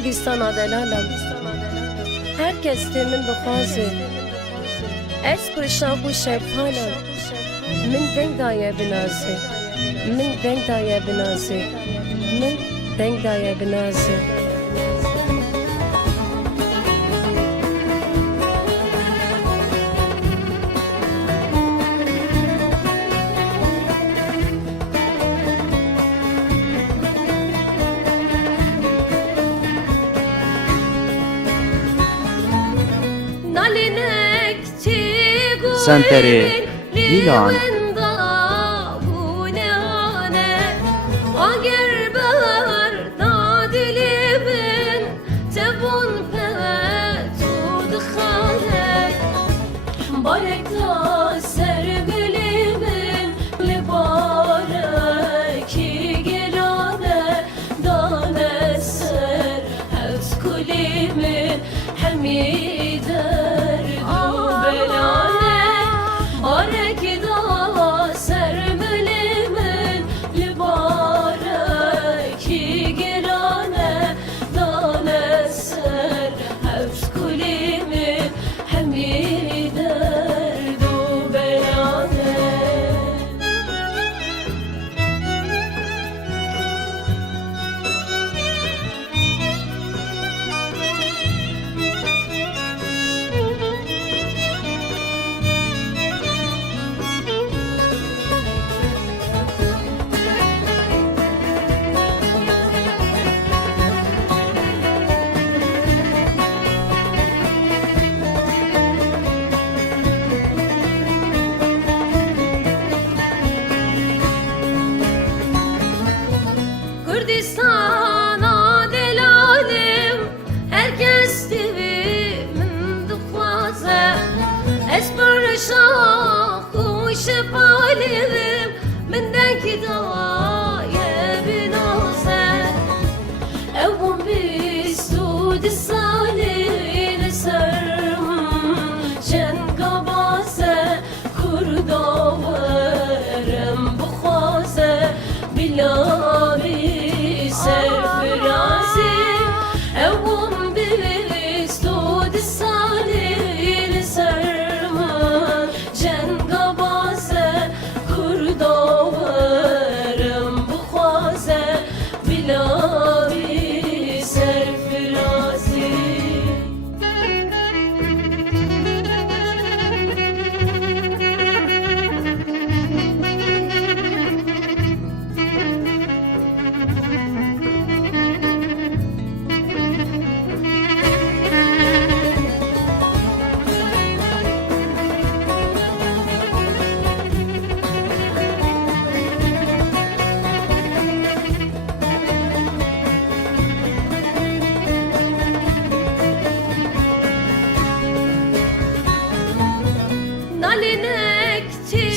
Kurdistan adalalım. Herkes temin bixwaze. Ez pirşan xwe şevpalam. Min deng daye binaze. Min deng daye binaze. Min deng daye binaze. Sentere Dilan Kurdistana delalim, herkes divimin duxwaze. Ez pirşa xwe şepalim, min dengî daye binaze. Ew bûn bîst û du salî li ser cenga baze. Kurda werim bixwaze, bila serfirazi. Ew bûn bîst û du salî li ser cenga baze. Kurda werim bixwaze, bila serfirazi.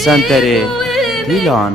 Sentere Dilan